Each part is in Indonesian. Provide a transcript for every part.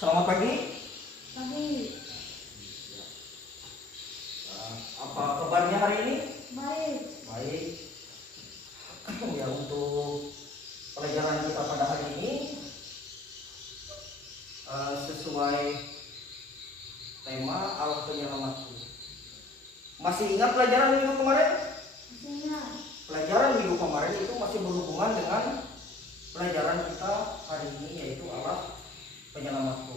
Selamat pagi. Pagi. Apa kabarnya hari ini? Baik. Baik. Ya, untuk pelajaran kita pada hari ini sesuai tema Allah Penyelamatku. Masih ingat pelajaran minggu kemarin? Masih ingat. Pelajaran minggu kemarin itu masih berhubungan dengan pelajaran kita hari ini, yaitu Allah Penyelamatku.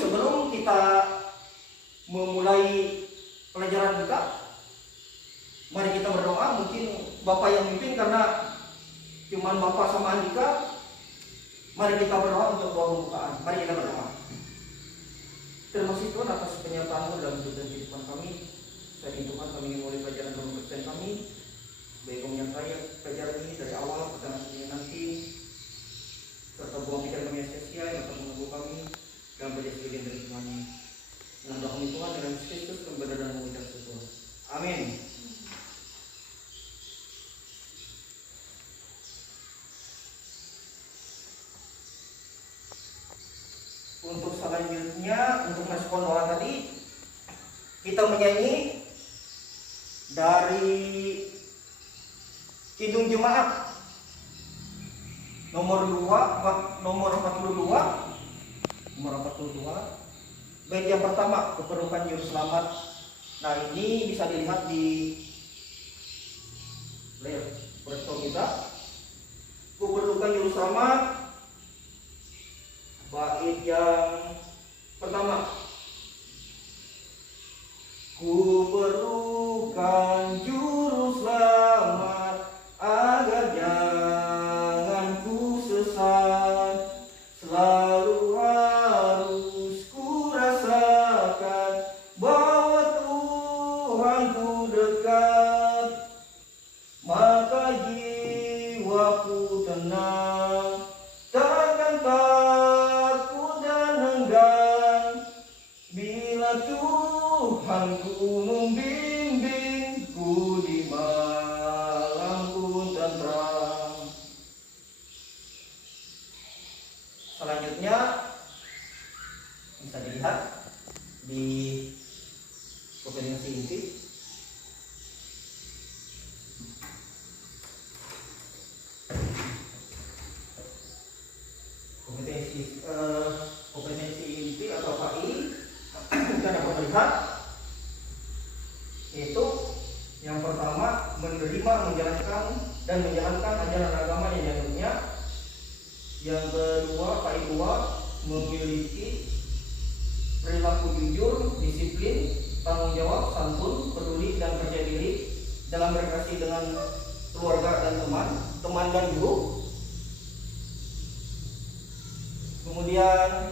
Sebelum kita memulai pelajaran kita, mari kita berdoa. Mungkin Bapak yang mimpin karena cuman Bapak sama Andika. Mari kita berdoa untuk doa pembukaan. Mari kita berdoa. Terima kasih Tuhan atas penyertaan-Mu dalam hidup dan kehidupan kami. Saat ini Tuhan, kami ingin mulai pelajaran dalam Kristen kami. Baik kami menyertai pelajaran ini dari awal sampai nanti, serta buang pikiran kami yang sia-sia yang akan menunggu kami dalam belajar sebagian dari Tuhan-Nya. Dalam doa kami Tuhan, dalam Kristus kami berdoa dan mengucap syukur. Amin. Untuk selanjutnya, untuk respon doa tadi, kita menyanyi dari Kidung Jemaat nomor 42. Bait yang pertama, keperluan juru selamat. Nah, ini bisa dilihat di layar proyektor kita. Keperluan juru selamat, bait yang pertama. Ku perlukan juru selamat agar jangan ku sesat, selalu harus ku rasakan bahwa Tuhan ku dekat, maka jiwaku tenang, takkan takut dan enggan bila Tuhan ku membimbingku di malam pun tenteram. Selanjutnya bisa dilihat di kompetensi inti. Kompetensi inti atau KI, kita dapat melihat yaitu yang pertama, menerima, menjalankan dan menjalankan ajaran agama yang dianutnya. Yang kedua, KI 2, memiliki perilaku jujur, disiplin, tanggung jawab, santun, peduli dan percaya diri dalam berinteraksi dengan keluarga dan teman dan guru. Kemudian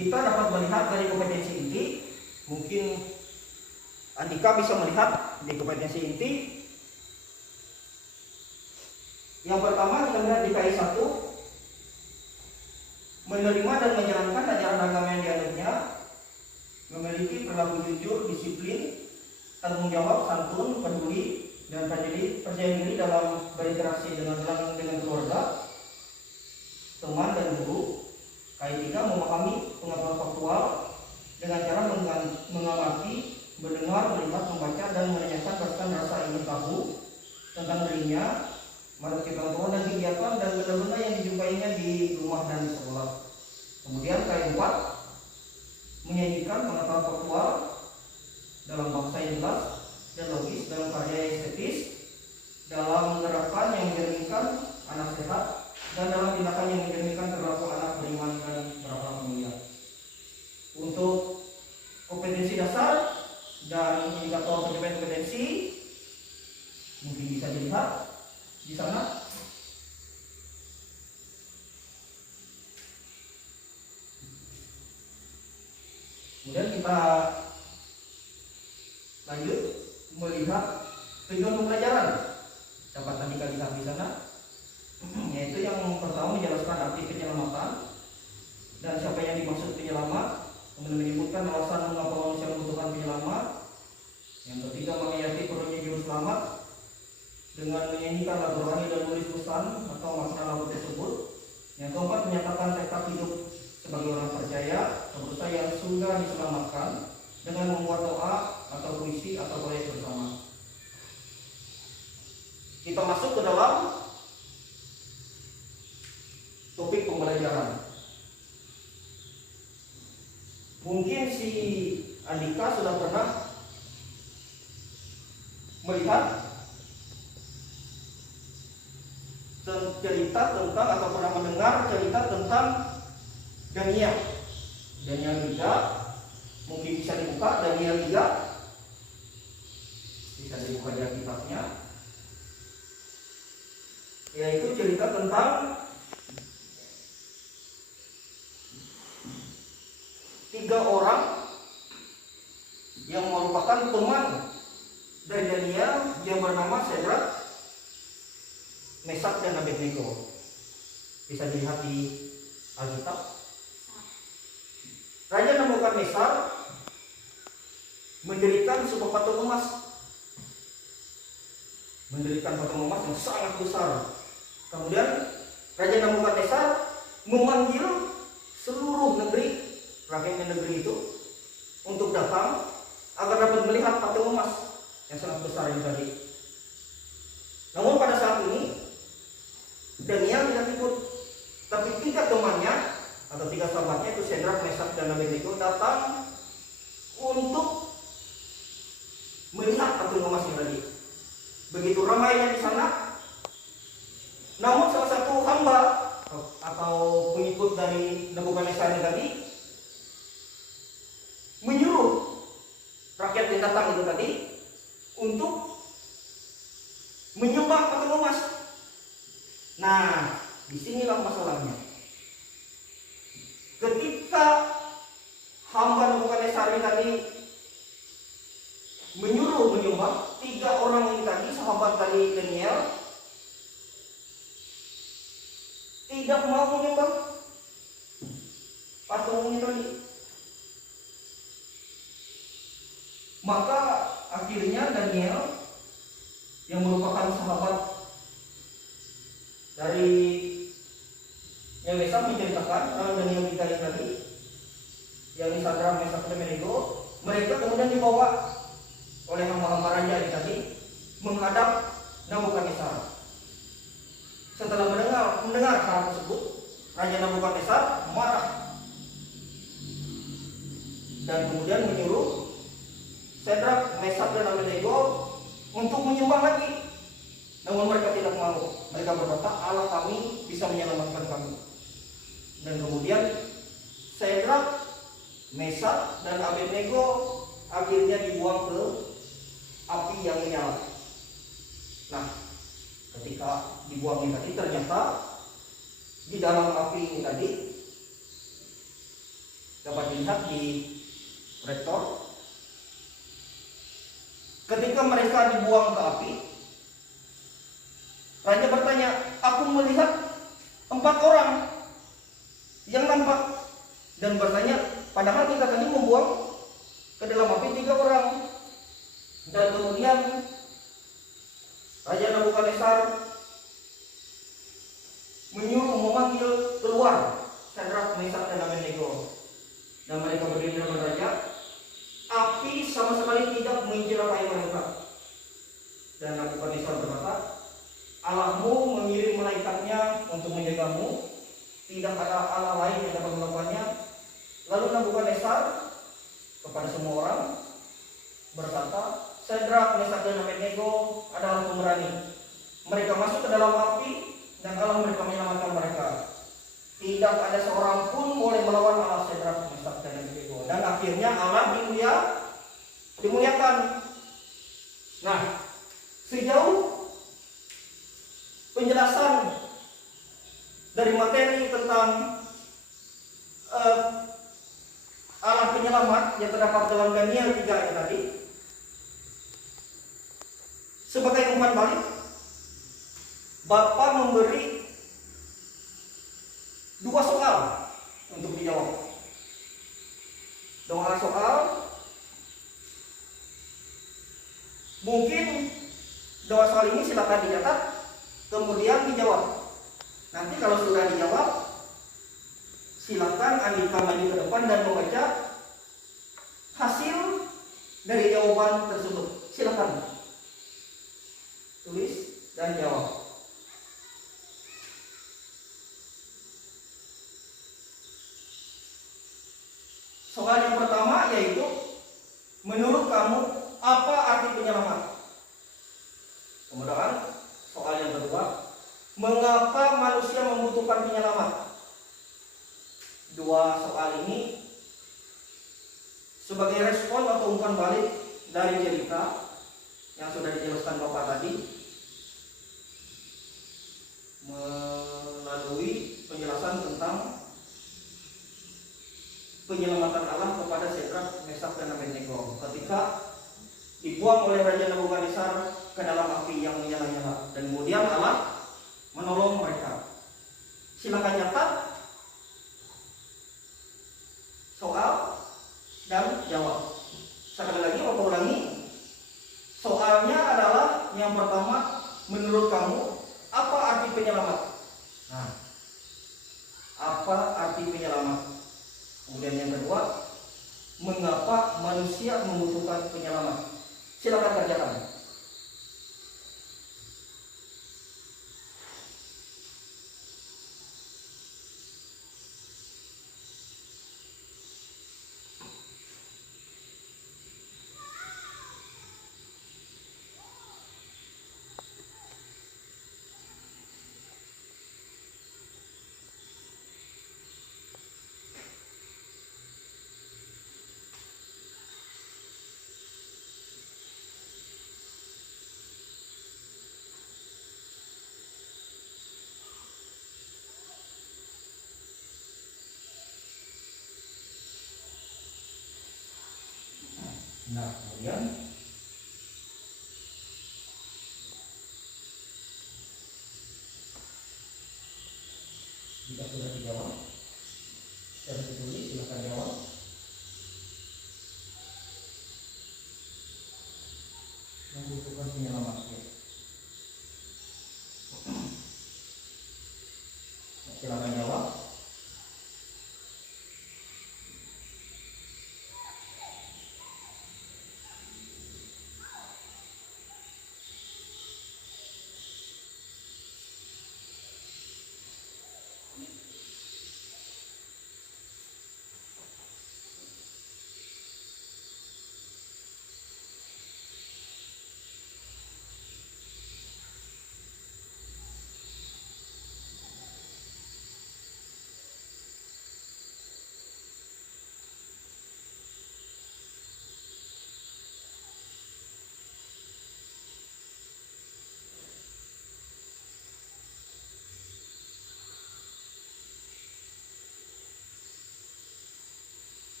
kita dapat melihat dari kompetensi inti. Mungkin Andika bisa melihat di kompetensi inti. Yang pertama kita melihat di KI 1, menerima dan menjalankan ajaran agama yang dianutnya, memiliki perilaku jujur, disiplin, tanggung jawab, santun, peduli, dan percaya diri dalam berinteraksi dengan keluarga, teman, dan guru. KI 3, memahami pengetahuan faktual dengan cara mengamati, mendengar, melihat, membaca, dan menanyakan perasaan rasa ingin tahu tentang dirinya, menurut pengetahuan dan kegiatan dan benda-benda yang dijumpainya di rumah dan di sekolah. Kemudian KI 4, menyajikan pengetahuan faktual dalam bahasa yang jelas dan logis, dalam karya yang estetis, dalam menerapkan yang mencerminkan anak sehat, dan dalam tindakan yang mencerminkan perilaku anak beriman dan berakhlak mulia. Untuk kompetensi dasar dan indikator pencapaian kompetensi mungkin bisa dilihat di sana. Kemudian kita lanjut melihat tujuan pembelajaran. Dapat tadi kita lihat di sana, yaitu yang pertama menjelaskan arti penyelamatan dan siapa yang dimaksud penyelamat, kemudian menyebutkan alasan mengapa manusia membutuhkan penyelamat. Yang ketiga, menghayati perlunya juru selamat dengan menyanyikan lagu rohani dan menulis pesan atau makna lagu tersebut. Yang keempat, menyatakan tekad hidup sebagai orang percaya berusaha yang sudah diselamatkan dengan membuat doa atau puisi atau proyek bersama. Kita masuk ke dalam topik pembelajaran. Mungkin si Andika sudah pernah melihat cerita tentang atau pernah mendengar cerita tentang Daniel 3. Mungkin bisa dibuka Daniel 3, bisa dibuka di Alkitabnya, yaitu cerita tentang 3 orang yang merupakan teman dari Daniel yang bernama Sadrak, Mesak, dan Abednego. Bisa dilihat di Alkitab. Raja Nebukadnezar mendirikan sebuah patung emas, yang sangat besar. Kemudian Raja Nebukadnezar memanggil seluruh rakyat negeri itu untuk datang agar dapat melihat patung emas yang sangat besar ini tadi. Namun pada saat ini Daniel tidak ikut, tapi 3 temannya atau 3 sahabatnya, itu Sadrak, Mesak, dan Abednego, datang untuk melihat patung emas ini tadi. Begitu ramainya di sana. Namun salah satu hamba atau pengikut dari Nebukadnezar ini tadi menyuruh rakyat yang datang itu tadi untuk menyembah patung emas. Nah, disinilah masalahnya. Ketika hamba Nebukadnezar ini tadi menyuruh menyembah, 3 orang ini tadi, sahabat tadi Daniel, tidak mau menyembah patung ini tadi. Maka akhirnya Daniel yang merupakan sahabat dari yang Mesak menceritakan Daniel 3 tadi, yang Sadrak, Mesak, dan Abednego, mereka kemudian dibawa oleh hamba-hamba raja ini tadi menghadap Nebukadnezar. Setelah mendengar hal tersebut, Raja Nebukadnezar marah dan kemudian menyuruh Sadrak, Mesak, dan Abednego untuk menyembah lagi. Namun mereka tidak mau. Mereka berkata, Allah kami bisa menyelamatkan kami. Dan kemudian Sadrak, Mesak, dan Abednego akhirnya dibuang ke api yang menyala. Nah, ketika dibuang ini tadi, ternyata di dalam api ini tadi dapat dilihat di rektor. Ketika mereka dibuang ke api, raja bertanya, aku melihat 4 orang yang nampak, dan bertanya, padahal kita tadi membuang ke dalam api 3 orang. Dan kemudian Raja Nebukadnezar menyuruh memanggil keluar Sadrak, Mesak, dan Abednego. Dan mereka berdiri di hadapan raja. Api sama sekali tidak mencelakai mereka. Dan Nebukadnezar berkata, Allahmu mengirim malaikatnya untuk menjagamu. Tidak ada Allah lain yang dapat melakukannya. Lalu Nebukadnezar kepada semua orang berkata, Sadrak, Mesak, dan Abednego adalah pemberani. Mereka masuk ke dalam api dan Allah mereka menyelamatkan mereka. Tidak ada seorang pun boleh melawan Allah Sadrak, Mesak, dan Abednego. Dan akhirnya Allah dimuliakan. Nah, sejauh penjelasan dari materi tentang Allah penyelamat yang terdapat dalam Daniel 3 ayat tadi, sebagai umpan balik, Bapak memberi 2 soal untuk dijawab. 2 soal, mungkin 2 soal ini silakan dicatat, kemudian dijawab. Nanti kalau sudah dijawab, silakan Andika maju ke depan dan membaca hasil dari jawaban tersebut. Silakan tulis dan jawab. Soal yang pertama yaitu, menurut kamu apa arti penyelamat? Kemudian soal yang kedua, mengapa manusia membutuhkan penyelamat? 2 soal ini sebagai respon atau umpan balik dari cerita yang sudah dijelaskan Bapak tadi, melalui penjelasan tentang penyelamatan Allah kepada Sadrak, Mesak, dan Abednego ketika dibuang oleh Raja Nebukadnezar ke dalam api yang menyala-nyala, dan kemudian Allah menolong mereka. Silakan catat soal dan jawab. Sekali lagi Bapak ulangi. Soalnya adalah yang pertama, menurut kamu apa arti penyelamat? Nah, apa arti penyelamat? Kemudian yang kedua, mengapa manusia membutuhkan penyelamat? Silakan kerjakan. Nah, kemudian jika sudah dijawab, secara ditulis, silakan jawab. Membutuhkan penyelamat. Silakan jawab.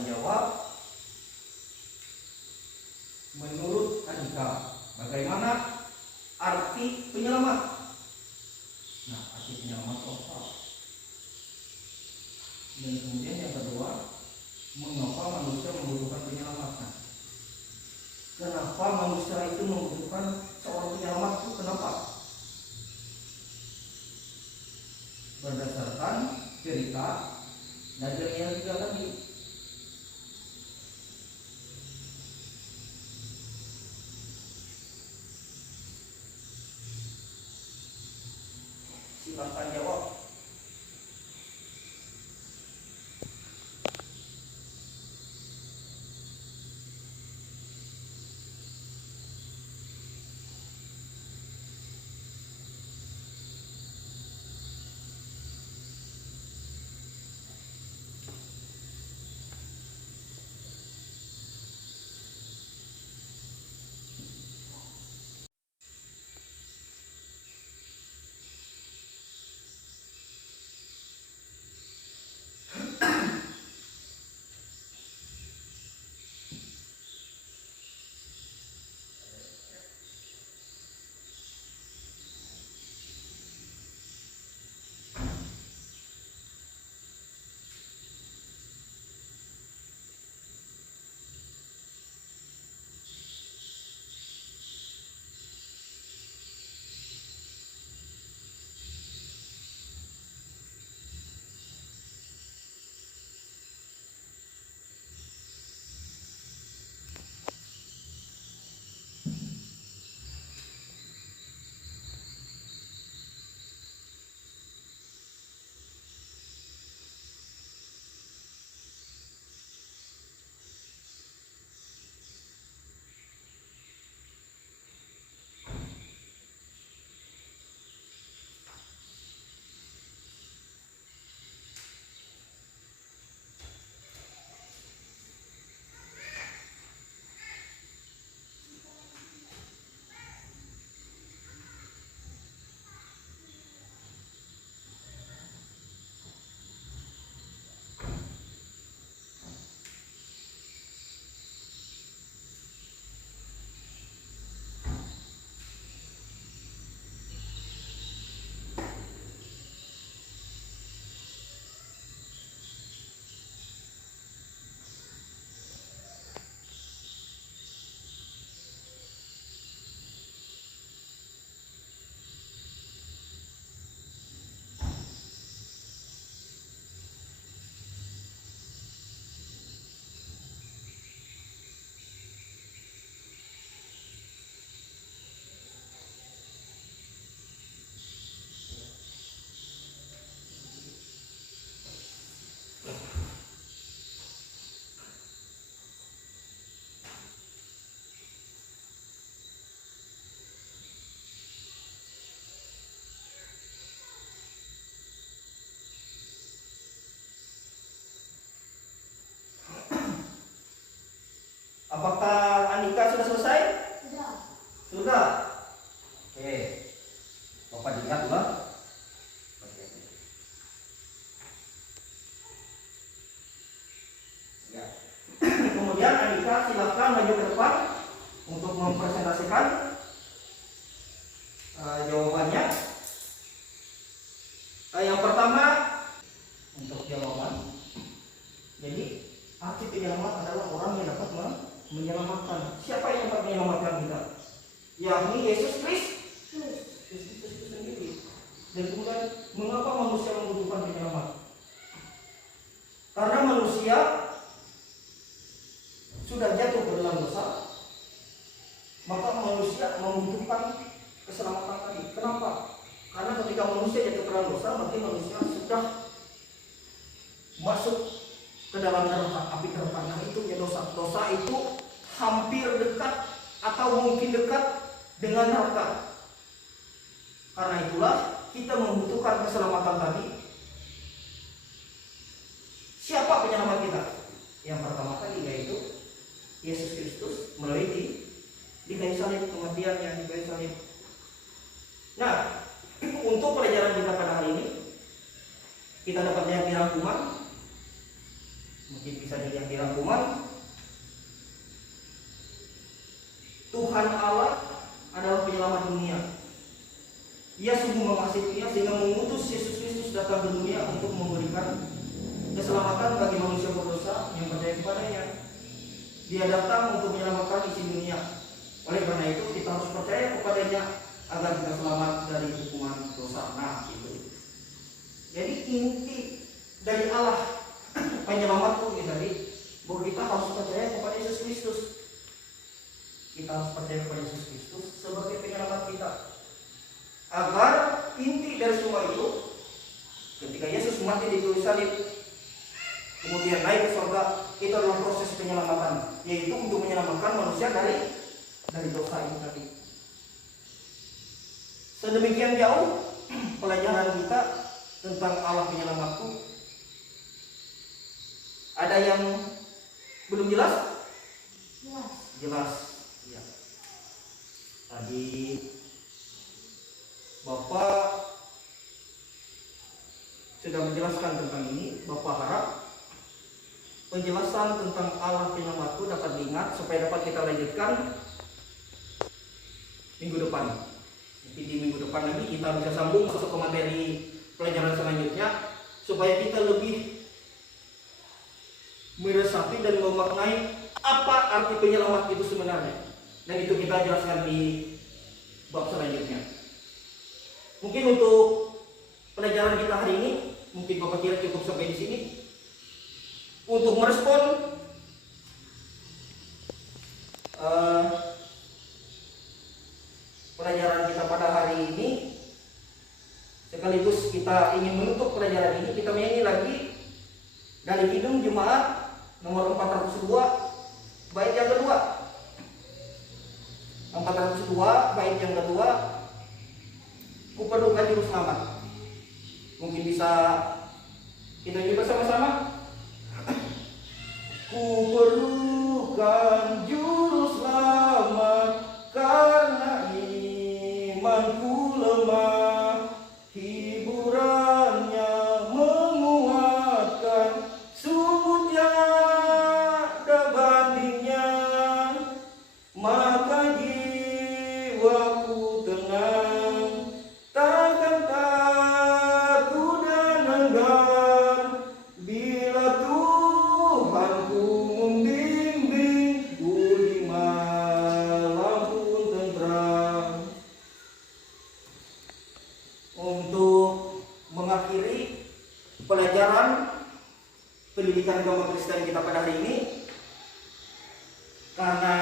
akan jawab menurut Andika bagaimana arti penyelamat. Nah, arti penyelamat apa? Dan kemudian yang kedua, mengapa manusia membutuhkan penyelamat? Kenapa manusia itu membutuhkan seorang penyelamat itu? Kenapa? Berdasarkan cerita Nabi yang 3 tadi. Silahkan jawab. Apakah Andika sudah selesai? Sudah. Sudah. Oke. Bapak lihat dulu. Oke. Ya. Kemudian Andika silakan maju ke depan untuk mempresentasikan jawabannya. Yang pertama untuk jawaban. Jadi arti penyelamat adalah orang yang dapat menyelamatkan. Siapa yang dapat menyelamatkan kita? Yakni Yesus Kristus. Yesus Kristus sendiri. Dan kemudian mengapa manusia membutuhkan penyelamat? Karena manusia sudah jatuh ke dalam dosa, maka manusia membutuhkan keselamatan tadi. Kenapa? Karena ketika manusia jatuh ke dalam dosa, berarti manusia sudah masuk ke dalam neraka, api neraka. Nah itu ya dosa. Dosa itu hampir dekat atau mungkin dekat dengan neraka. Karena itulah kita membutuhkan keselamatan tadi. Siapa penyelamat kita? Yang pertama kali yaitu Yesus Kristus melalui di kayu salib, kematiannya di kayu salib. Nah, untuk pelajaran kita pada hari ini, kita dapat lihat di rangkuman mungkin bisa dilihat di rangkuman, Tuhan Allah adalah penyelamat dunia. Ia sungguh mengasihi dunia sehingga mengutus Yesus Kristus datang ke dunia untuk memberikan keselamatan bagi manusia berdosa yang percaya kepadanya. Dia datang untuk menyelamatkan isi dunia. Oleh karena itu kita harus percaya kepadanya agar kita selamat dari hukuman dosa. Nah, itu. Jadi inti dari Allah penyelamat itu tadi bahwa kita harus percaya kepada Yesus Kristus. Kita harus percaya kepada Yesus Kristus sebagai penyelamat kita. Agar inti dari semua itu, ketika Yesus mati di kayu salib, kemudian naik ke surga, itu adalah proses penyelamatan, yaitu untuk menyelamatkan manusia dari dosa itu tadi. Sedemikian jauh pelajaran kita tentang Allah penyelamatku. Ada yang belum jelas? Jelas. Jelas. Ya. Tadi Bapak sudah menjelaskan tentang ini. Bapak harap penjelasan tentang Allah penyelamatku dapat diingat supaya dapat kita lanjutkan minggu depan. Jadi di minggu depan lagi kita bisa sambung masuk ke materi pelajaran selanjutnya supaya kita lebih meresapi dan memaknai apa arti penyelamat itu sebenarnya. Dan itu kita jelaskan di bab selanjutnya. Mungkin untuk pelajaran kita hari ini, mungkin Bapak kira cukup sampai di sini. Untuk merespon pelajaran kita pada hari ini, sekaligus kita ingin menutup pelajaran ini, kita menyanyi lagi dari Kidung Jemaat nomor 402 bait yang kedua. 402 bait yang kedua, ku perlukan juru selamat. Mungkin bisa kita nyanyi bersama-sama. Ku perlukan juru selamat karena imanku lemah, hiburannya menguatkan, sungguh tiada bandingnya, maka jiwaku tenang, takkan takut dan enggan bila Tuhanku membimbing, di malam pun tenteram. Untuk mengakhiri pelajaran pendidikan agama Kristen kita pada hari ini, karena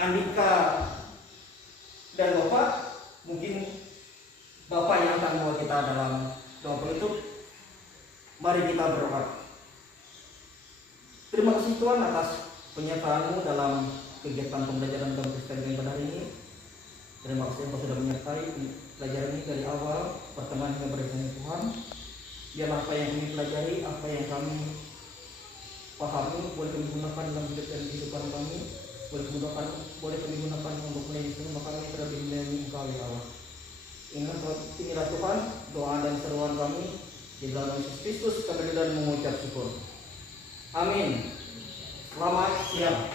Andika dan Bapak, mungkin Bapak yang akan membawa kita dalam doa penutup. Mari kita berdoa. Terima kasih Tuhan atas penyertaan-Mu dalam kegiatan pembelajaran agama Kristen yang pada hari ini. Terima kasih Engkau sudah menyertai pelajaran ini dari awal pertemuan hingga berakhirnya Tuhan. Biarlah apa yang kami pelajari, apa yang kami pahami, boleh kami gunakan dalam hidup dan kehidupan kami, boleh kami gunakan untuk melayani semua kami terlebih melayani Engkau ya Allah. Inilah Tuhan doa dan seruan kami di dalam Yesus Kristus kami dan mengucap syukur. Amin. Selamat siang.